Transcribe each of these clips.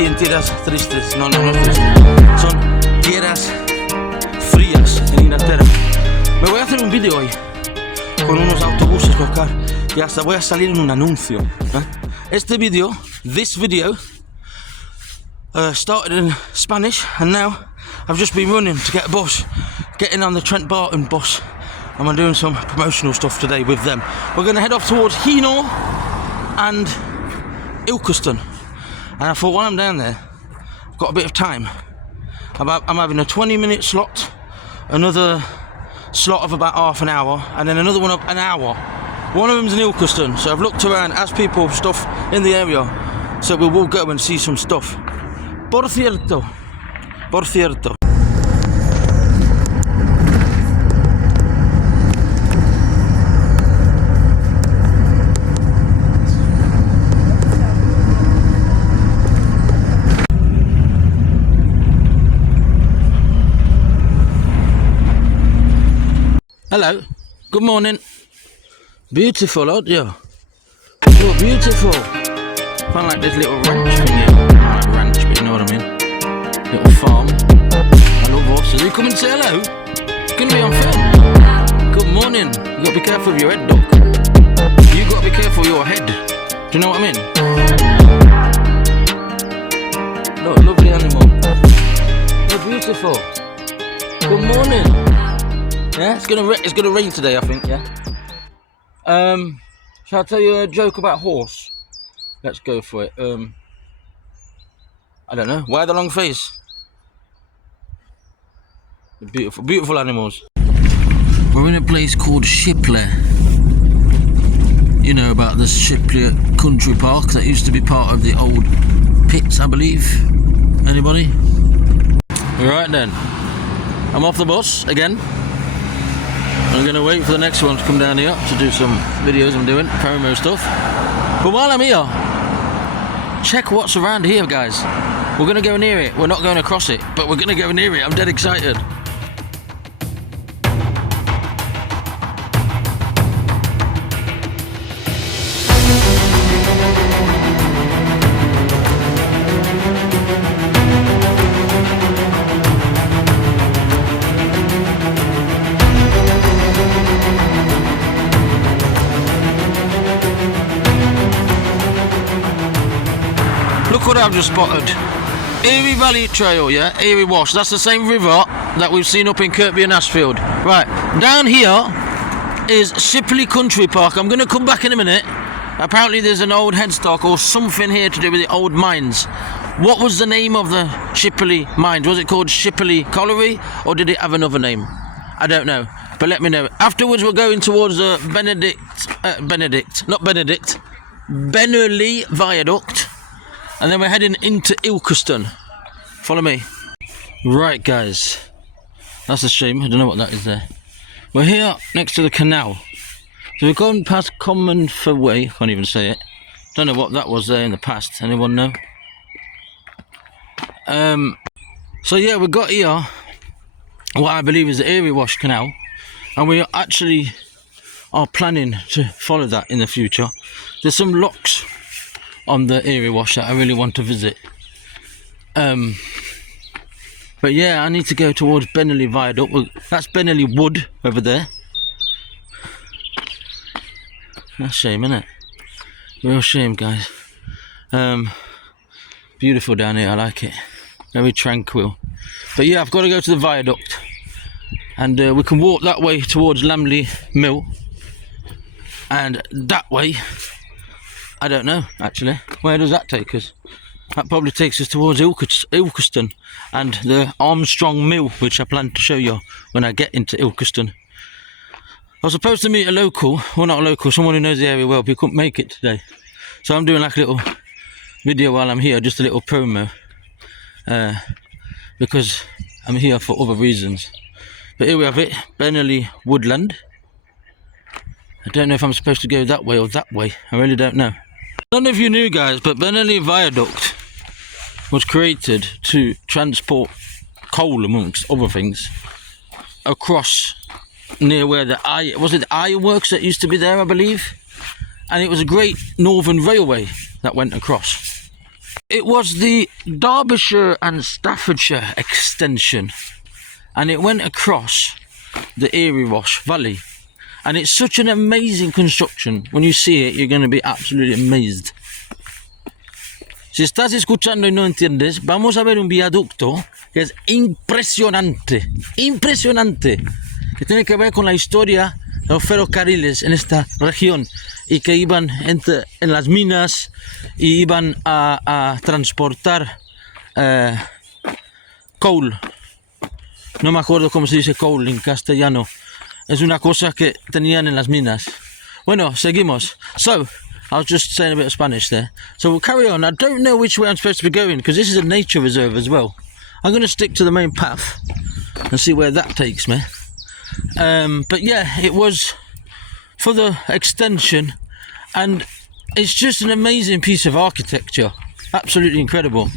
sientirás tristes. No tristes. Son tierras frías en Inglaterra. Me voy a hacer un vídeo hoy con unos autobuses local y hasta voy a salir en un anuncio. Este vídeo, this video, started in Spanish and now I've just been running to get a bus, getting on the Trent Barton bus, and I'm doing some promotional stuff today with them. We're going to head off towards Heenaw and Ilkeston, and I thought while I'm down there, I've got a bit of time. I'm having a 20-minute slot, another slot of about half an hour, and then another one of an hour. One of them's in Ilkeston, so I've looked around, asked people stuff in the area, so we will go and see some stuff. Por cierto. Hello, good morning. Beautiful, aren't you? You're beautiful. Kind of like this little ranch thing here. Not like ranch, but you know what I mean. Little farm. I love horses. Are you coming to say hello? It's going to be on film. Good morning. You got to be careful with your head, dog. You got to be careful with your head. Do you know what I mean? Look, lovely animal. You're beautiful. Good morning. Yeah, it's gonna rain today, I think. Yeah. Shall I tell you a joke about horse? Let's go for it. I don't know. Why the long face? They're beautiful, beautiful animals. We're in a place called Shipley. You know about the Shipley Country Park that used to be part of the old pits, I believe. Anybody? Right then. I'm off the bus again. I'm going to wait for the next one to come down here to do some videos I'm doing, promo stuff. But while I'm here, check what's around here, guys. We're going to go near it. We're not going across it, but we're going to go near it. I'm dead excited. Look what I've just spotted. Erie Valley Trail, yeah? Erie Wash. That's the same river that we've seen up in Kirkby and Ashfield. Right, down here is Shipley Country Park. I'm going to come back in a minute. Apparently there's an old headstock or something here to do with the old mines. What was the name of the Shipley mines? Was it called Shipley Colliery or did it have another name? I don't know, but let me know. Afterwards we're going towards Benerley Viaduct. And then we're heading into Ilkeston. Follow me. Right, guys. That's a shame. I don't know what that is there. We're here next to the canal. So we've gone past Commonford Way. Can't even say it. Don't know what that was there in the past. Anyone know? So yeah, we got here what I believe is the Erie Wash Canal. And we actually are planning to follow that in the future. There's some locks on the Erie Wash that I really want to visit. But yeah, I need to go towards Benerley Viaduct. That's Benerley Wood over there. That's a shame, isn't it? Real shame, guys. Beautiful down here, I like it. Very tranquil. But yeah, I've got to go to the viaduct. And we can walk that way towards Lamley Mill. And that way, I don't know, actually. Where does that take us? That probably takes us towards Ilkeston and the Armstrong Mill, which I plan to show you when I get into Ilkeston. I was supposed to meet a local, well not a local, someone who knows the area well, but he couldn't make it today. So I'm doing like a little video while I'm here, just a little promo. Because I'm here for other reasons. But here we have it, Benerley Woodland. I don't know if I'm supposed to go that way or that way, I really don't know. I don't know if you knew, guys, but Benerley Viaduct was created to transport coal, amongst other things, across near where the ironworks that used to be there, I believe. And it was a great northern railway that went across. it was the Derbyshire and Staffordshire extension, and it went across the Erie Wash Valley, and it's such an amazing construction. When you see it, you're going to be absolutely amazed. Si estás escuchando y no entiendes, vamos a ver un viaducto que es impresionante, que tiene que ver con la historia de los ferrocarriles en esta región, y que iban en las minas y iban a transportar coal. No me acuerdo cómo se dice coal en castellano. Es una cosa que tenían en las minas. Bueno, seguimos. So, I was just saying a bit of Spanish there. So we'll carry on. I don't know which way I'm supposed to be going, because this is a nature reserve as well. I'm going to stick to the main path and see where that takes me. But yeah, it was for the extension, and it's just an amazing piece of architecture. Absolutely incredible.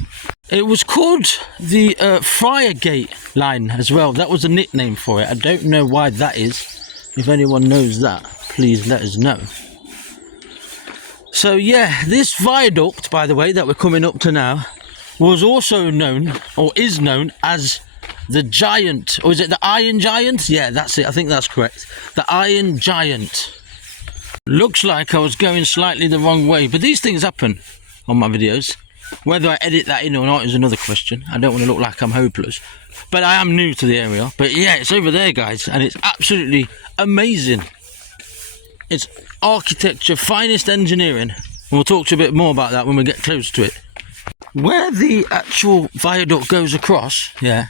It was called the Friargate line as well. That was a nickname for it. I don't know why that is. If anyone knows that, please let us know. So yeah, this viaduct, by the way, that we're coming up to now, was also known, or is known, as the Giant. Or is it the Iron Giant? Yeah, that's it. I think that's correct. The Iron Giant. Looks like I was going slightly the wrong way, but these things happen on my videos. Whether I edit that in or not is another question. I don't want to look like I'm hopeless, but I am new to the area. But yeah, it's over there, guys, and it's absolutely amazing. It's architecture, finest engineering, and we'll talk to you a bit more about that when we get close to it. Where the actual viaduct goes across, yeah,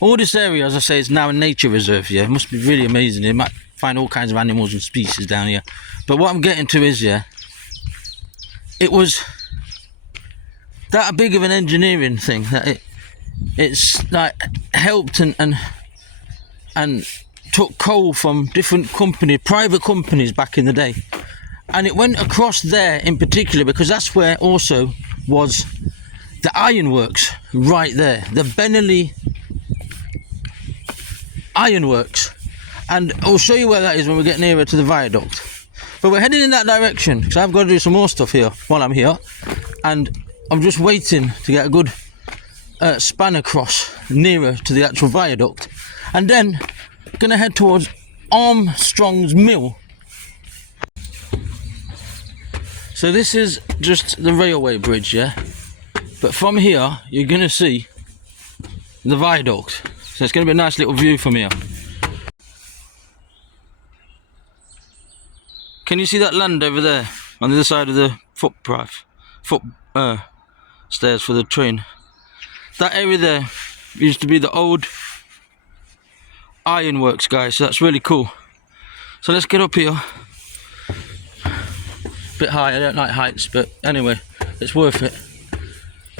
all this area, as I say, is now a nature reserve. Yeah, it must be really amazing. You might find all kinds of animals and species down here. But what I'm getting to is, yeah, it was that big of an engineering thing that it's like helped and took coal from different private companies back in the day, and it went across there in particular because that's where also was the ironworks, right there, the Benerley Ironworks, and I'll show you where that is when we get nearer to the viaduct. But we're heading in that direction because I've got to do some more stuff here while I'm here, and I'm just waiting to get a good span across nearer to the actual viaduct, and then gonna head towards Armstrong's Mill. So this is just the railway bridge, yeah, but from here you're gonna see the viaduct, so it's gonna be a nice little view from here. Can you see that land over there on the other side of the footpath, stairs for the train? That area there used to be the old ironworks, guys, so that's really cool. So let's get up here. Bit high, I don't like heights, but anyway, it's worth it.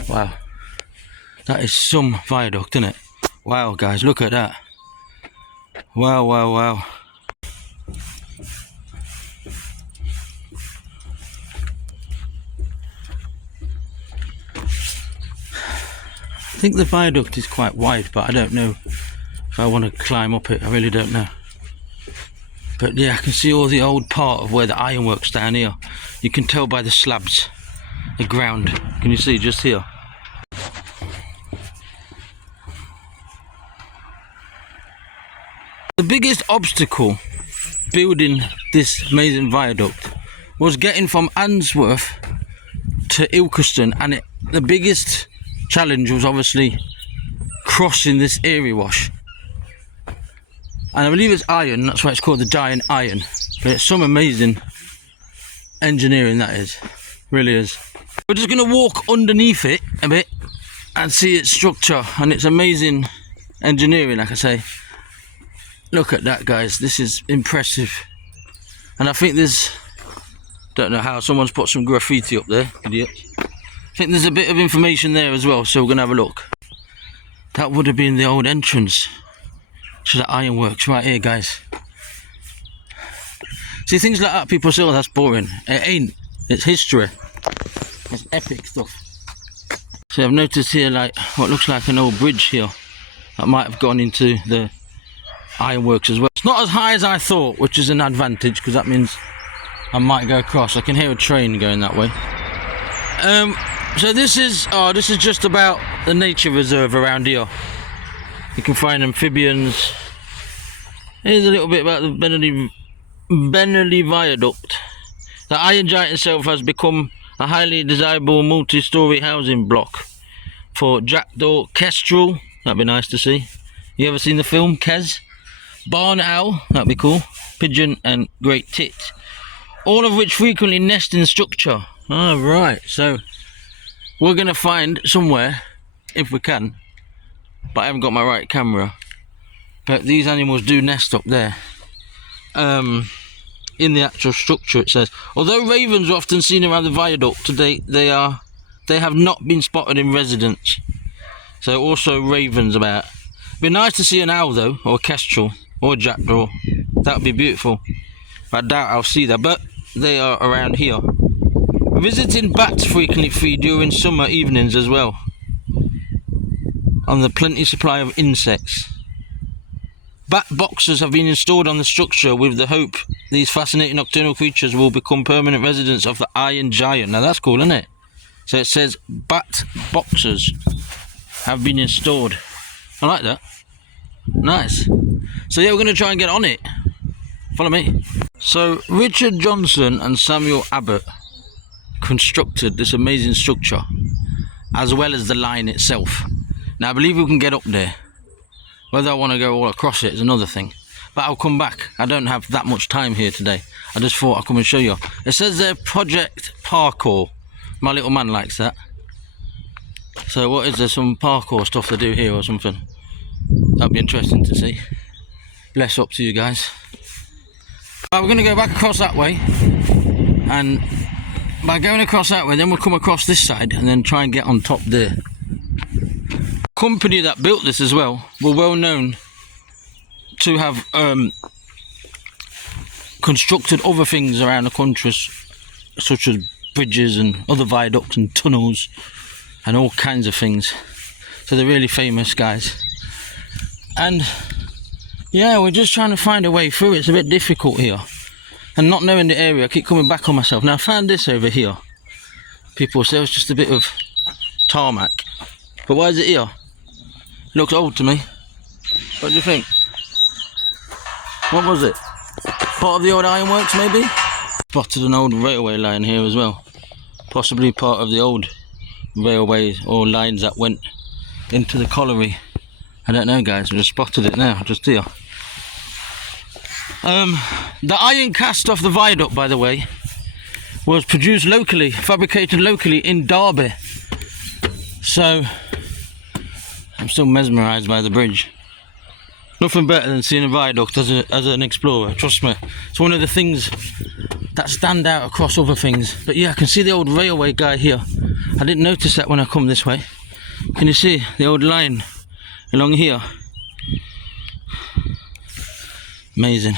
Wow, that is some viaduct, isn't it? Wow, guys, look at that. Wow, wow, wow. I think the viaduct is quite wide, but I don't know if I want to climb up it. I really don't know. But yeah, I can see all the old part of where the ironworks down here. You can tell by the slabs, the ground. Can you see just here? The biggest obstacle building this amazing viaduct was getting from Answorth to Ilkeston, and the biggest challenge was obviously crossing this Erie Wash. And I believe it's iron, that's why it's called the Giant Iron. But it's some amazing engineering, that is. Really is. We're just going to walk underneath it a bit and see its structure and its amazing engineering, like I say. Look at that, guys, this is impressive. And I think there's, don't know how, someone's put some graffiti up there, idiots. I think there's a bit of information there as well, so we're going to have a look. That would have been the old entrance to the ironworks right here, guys. See, things like that, people say, oh, that's boring. It ain't. It's history. It's epic stuff. So I've noticed here, like, what looks like an old bridge here that might have gone into the ironworks as well. It's not as high as I thought, which is an advantage, because that means I might go across. I can hear a train going that way. So this is just about the nature reserve around here. You can find amphibians. Here's a little bit about the Benerley Viaduct. The Iron Giant itself has become a highly desirable multi-storey housing block for jackdaw, kestrel, that'd be nice to see. You ever seen the film Kes? Barn owl, that'd be cool. Pigeon and great tit. All of which frequently nest in structure. Alright, so we're going to find somewhere, if we can, but I haven't got my right camera, but these animals do nest up there. In the actual structure it says, although ravens are often seen around the viaduct to date, they have not been spotted in residence. So also ravens about. Be nice to see an owl though, or a kestrel, or a jackdaw. That would be beautiful. I doubt I'll see that, but they are around here. Visiting bats frequently feed during summer evenings as well, on the plenty supply of insects. Bat boxes have been installed on the structure with the hope these fascinating nocturnal creatures will become permanent residents of the Iron Giant. Now that's cool, isn't it? So it says bat boxes have been installed. I like that. Nice. So yeah, we're going to try and get on it. Follow me. So Richard Johnson and Samuel Abbott constructed this amazing structure, as well as the line itself. Now I believe we can get up there. Whether I want to go all across it is another thing, but I'll come back. I don't have that much time here today. I just thought I'd come and show you. It says there Project Parkour. My little man likes that. So what is there, some parkour stuff to do here or something? That'd be interesting to see. Bless up to you guys. We're going to go back across that way, and by going across that way then we'll come across this side and then try and get on top there. Company that built this as well were well known to have constructed other things around the country, such as bridges and other viaducts and tunnels and all kinds of things. So they're really famous guys, and yeah, we're just trying to find a way through. It's a bit difficult here, and not knowing the area I keep coming back on myself. Now I found this over here. People say it's just a bit of tarmac, but why is it here? Looks old to me. What do you think? What was it? Part of the old ironworks maybe? Spotted an old railway line here as well. Possibly part of the old railways or lines that went into the colliery. I don't know guys, we just spotted it now, just here. The iron cast off the viaduct, by the way, was produced locally, fabricated locally in Derby. So I'm still mesmerised by the bridge. Nothing better than seeing a viaduct as an explorer, trust me. It's one of the things that stand out across other things. But yeah, I can see the old railway guy here. I didn't notice that when I come this way. Can you see the old line along here? Amazing.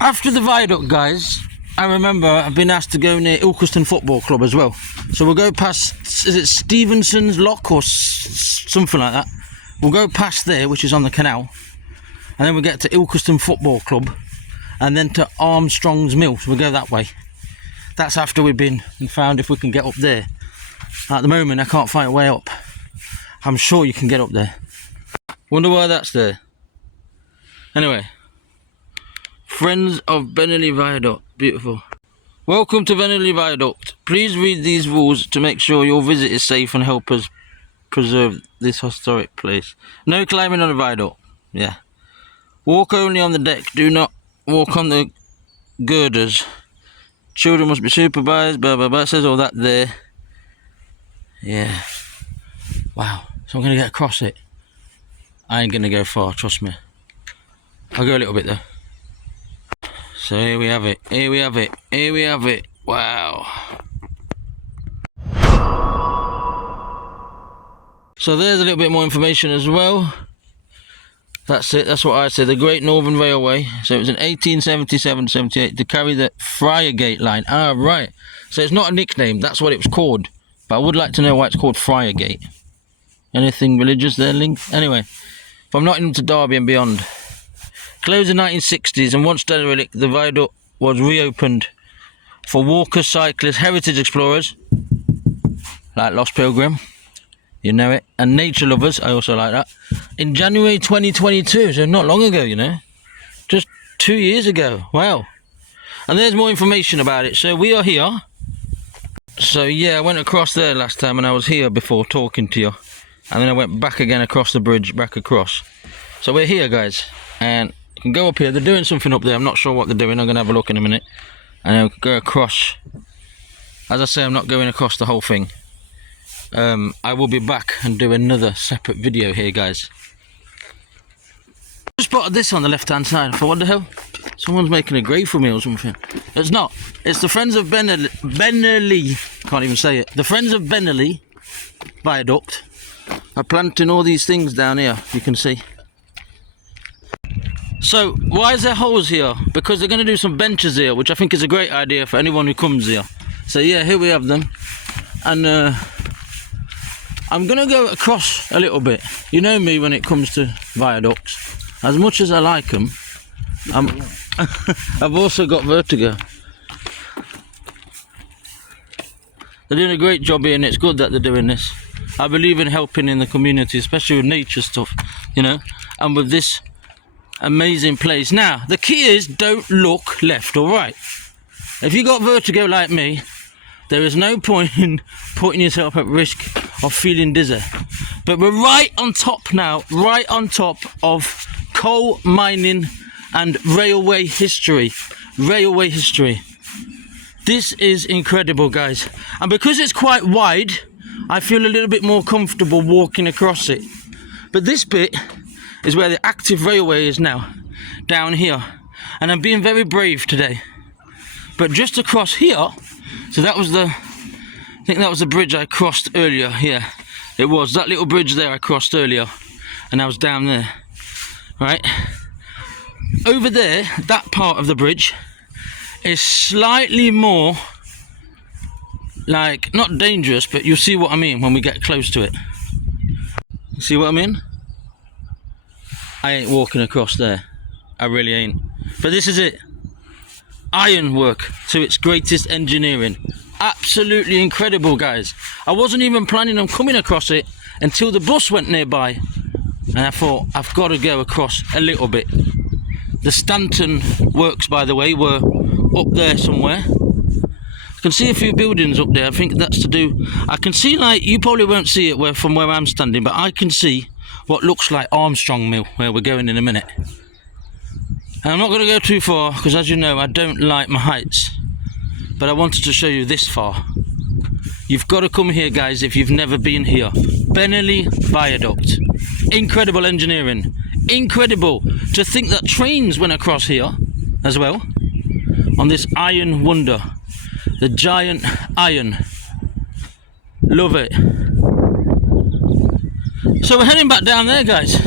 After the viaduct, guys, I remember I've been asked to go near Ilkeston Football Club as well. So we'll go past, is it Stevenson's Lock or something like that? We'll go past there, which is on the canal, and then we'll get to Ilkeston Football Club, and then to Armstrong's Mill. So we'll go that way. That's after we've been and found if we can get up there. At the moment, I can't find a way up. I'm sure you can get up there. Wonder why that's there. Anyway, friends of Benerley Viaduct, beautiful. Welcome to Benerley Viaduct. Please read these rules to make sure your visit is safe and help us preserve this historic place. No climbing on the viaduct. Yeah. Walk only on the deck. Do not walk on the girders. Children must be supervised. Blah blah blah. It says all that there. Yeah. Wow. So I'm gonna get across it. I ain't gonna go far, trust me. I'll go a little bit though. So here we have it. Here we have it. Here we have it. Wow. So there's a little bit more information as well. That's it, that's what I said. The Great Northern Railway. So it was in 1877-78 to carry the Friargate line. Ah, right. So it's not a nickname, that's what it was called. But I would like to know why it's called Friargate. Anything religious there linked? Anyway, from Nottingham to Derby and beyond. Closed in the 1960s, and once derelict, the viaduct was reopened for walkers, cyclists, heritage explorers, like Lost Pilgrim, you know it, and Nature Lovers, I also like that. In January 2022, so not long ago, you know, just 2 years ago. Wow. And there's more information about it. So we are here. So yeah, I went across there last time, and I was here before talking to you, and then I went back again across the bridge, back across. So we're here, guys, and you can go up here. They're doing something up there. I'm not sure what they're doing. I'm gonna have a look in a minute, and I'll go across. As I say, I'm not going across the whole thing. I will be back and do another separate video here, guys. I spotted this on the left hand side. I thought, what the hell? Someone's making a grave for me or something. It's not. It's the Friends of Benerley. Can't even say it. The Friends of Benerley Viaduct are planting all these things down here. You can see. So why is there holes here? Because they're going to do some benches here, which I think is a great idea for anyone who comes here. So yeah, here we have them, and I'm going to go across a little bit. You know me when it comes to viaducts. As much as I like them, I've also got vertigo. They're doing a great job here, and it's good that they're doing this. I believe in helping in the community, especially with nature stuff, you know, and with this amazing place. Now, the key is don't look left or right. If you got vertigo like me, there is no point in putting yourself at risk of feeling dizzy. But we're right on top now, right on top of coal mining and railway history. Railway history. This is incredible, guys. And because it's quite wide, I feel a little bit more comfortable walking across it. But this bit is where the active railway is now, down here. And I'm being very brave today. But just across here, so that was I think that was the bridge I crossed earlier. Yeah, it was that little bridge there I crossed earlier, and I was down there. Right over there, that part of the bridge is slightly more, like, not dangerous, but you'll see what I mean when we get close to it. See what I mean? I ain't walking across there, I really ain't. But this is it. Iron work to its greatest engineering. Absolutely incredible, guys. I wasn't even planning on coming across it until the bus went nearby, and I thought, I've got to go across a little bit. The Stanton works, by the way, were up there somewhere. I can see a few buildings up there. I think that's to do, I can see, like, you probably won't see it from where I'm standing, but I can see what looks like Armstrong Mill, where we're going in a minute. And I'm not going to go too far, because as you know, I don't like my heights. But I wanted to show you this far. You've got to come here, guys, if you've never been here. Benerley Viaduct. Incredible engineering. Incredible. To think that trains went across here as well. On this iron wonder. The giant iron. Love it. So we're heading back down there, guys.